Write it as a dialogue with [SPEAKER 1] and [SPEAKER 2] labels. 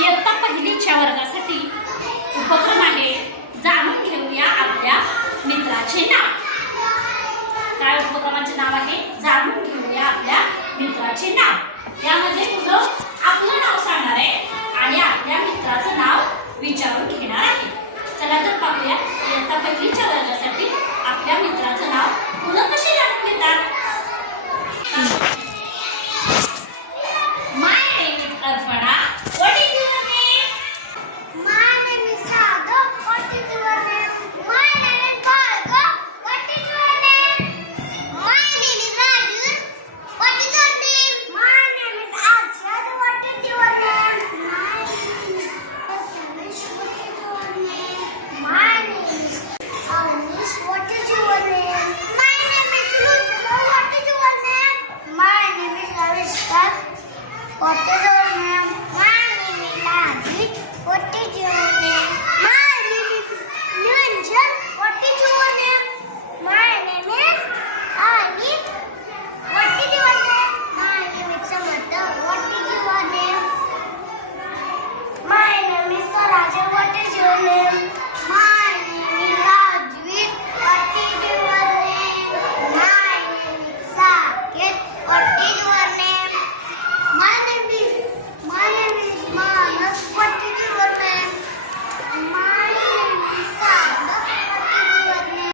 [SPEAKER 1] इयत्ता पहिलीच्या वर्गासाठी उपक्रम आहे. जाणून घेऊया आपल्या मित्राचे नाव. काय उपक्रमाचे नाव आहे? जाणून घेऊया आपल्या मित्राचे नाव. यामध्ये मुलं 大家好。